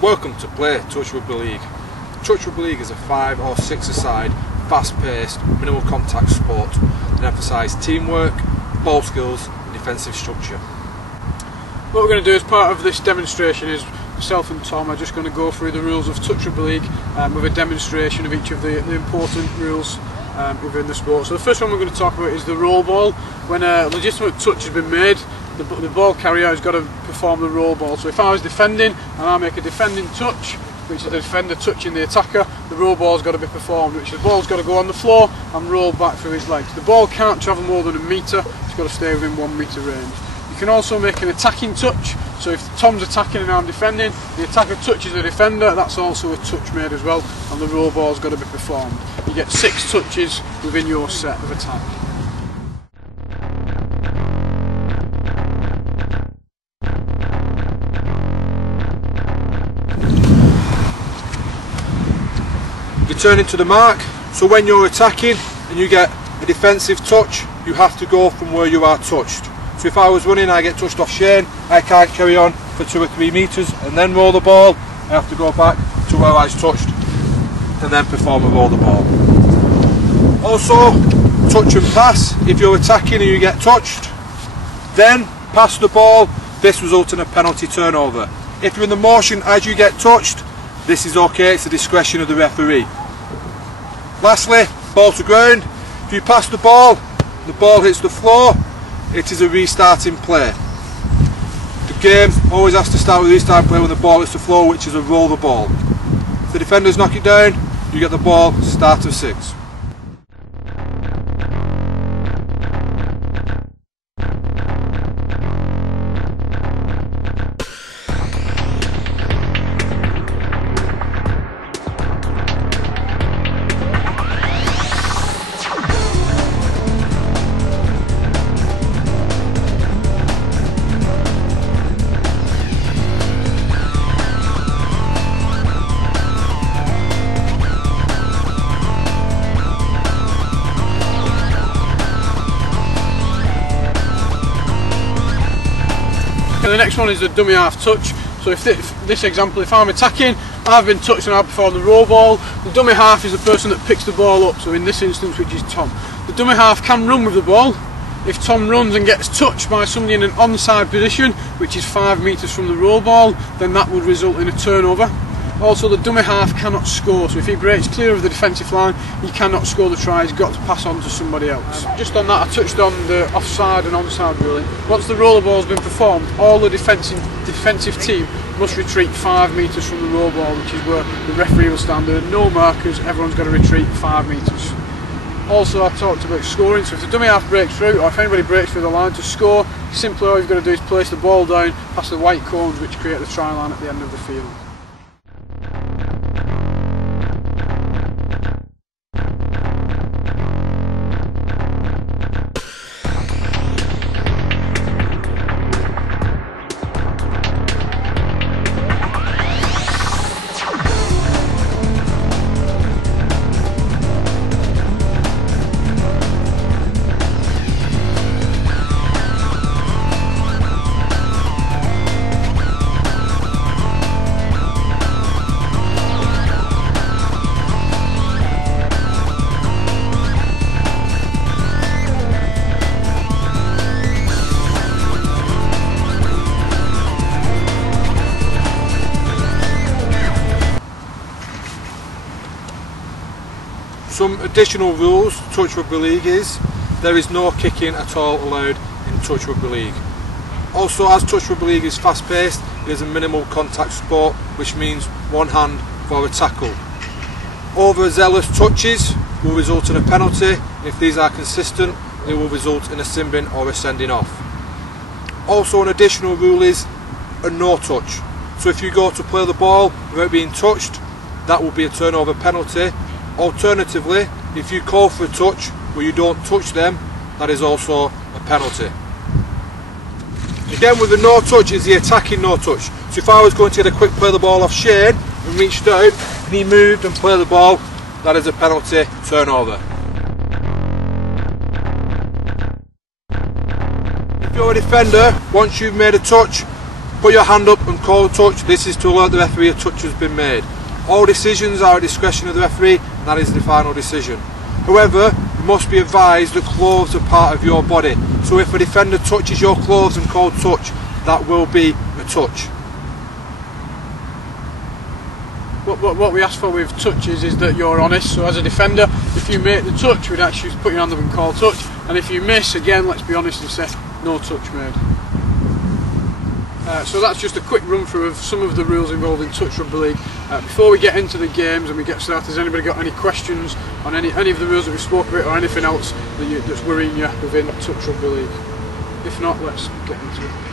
Welcome to Play Touch Rugby League. Touch Rugby League is a 5 or 6-a-side, fast-paced, minimal contact sport that emphasises teamwork, ball skills and defensive structure. What we're going to do as part of this demonstration is myself and Tom are just going to go through the rules of Touch Rugby League with a demonstration of each of the important rules within the sport. So the first one we're going to talk about is the roll ball. When a legitimate touch has been made, the ball carrier has got to perform the roll ball. So if I was defending and I make a defending touch, which is the defender touching the attacker, the roll ball's got to be performed, which the ball's got to go on the floor and roll back through its legs. The ball can't travel more than a metre, it's got to stay within 1 metre range. You can also make an attacking touch, so if Tom's attacking and I'm defending, the attacker touches the defender, that's also a touch made as well, and the roll ball's got to be performed. You get 6 touches within your set of attack. Returning to the mark, so when you're attacking and you get a defensive touch, you have to go from where you are touched. So if I was running, I get touched off Shane, I can't carry on for 2 or 3 metres and then roll the ball. I have to go back to where I was touched and then perform a roll the ball. Also, touch and pass. If you're attacking and you get touched, then pass the ball. This results in a penalty turnover. If you're in the motion as you get touched, this is okay, it's the discretion of the referee. Lastly, ball to ground. If you pass the ball hits the floor, it is a restarting play. The game always has to start with a restarting play when the ball hits the floor, which is a roll the ball. If the defenders knock it down, you get the ball, start of 6. The next one is the dummy half touch. So if this example, if I'm attacking, I've been touched and I perform the roll ball, the dummy half is the person that picks the ball up, so in this instance, which is Tom. The dummy half can run with the ball. If Tom runs and gets touched by somebody in an onside position, which is 5 metres from the roll ball, then that would result in a turnover. Also, the dummy half cannot score, so if he breaks clear of the defensive line, he cannot score the try, he's got to pass on to somebody else. Just on that, I touched on the offside and onside ruling. Once the roller ball has been performed, all the defensive team must retreat 5 metres from the roll ball, which is where the referee will stand there. No markers, everyone's got to retreat 5 metres. Also, I talked about scoring, so if the dummy half breaks through, or if anybody breaks through the line to score, simply all you've got to do is place the ball down past the white cones, which create the try line at the end of the field. Some additional rules to Touch Rugby League is there is no kicking at all allowed in Touch Rugby League. Also, as Touch Rugby League is fast paced, it is a minimal contact sport, which means one hand for a tackle. Overzealous touches will result in a penalty. If these are consistent, they will result in a sin bin or a sending off. Also, an additional rule is a no touch. So if you go to play the ball without being touched, that will be a turnover penalty. Alternatively, if you call for a touch where you don't touch them, that is also a penalty. Again, with the no touch is the attacking no touch. So if I was going to get a quick play the ball off Shane and reached out and he moved and played the ball, that is a penalty turnover. If you're a defender, once you've made a touch, Put your hand up and call touch. This is to alert the referee a touch has been made. All decisions are at discretion of the referee, and that is the final decision. However, you must be advised that clothes are part of your body. So if a defender touches your clothes and called touch, that will be a touch. What we ask for with touches is that you're honest. So as a defender, if you make the touch, we'd actually put your hand up and call touch. And if you miss, again, let's be honest and say no touch made. So that's just a quick run through of some of the rules involved in Touch Rugby League. Before we get into the games and we get started, has anybody got any questions on any of the rules that we spoke about, or anything else that's worrying you within Touch Rugby League? If not, let's get into it.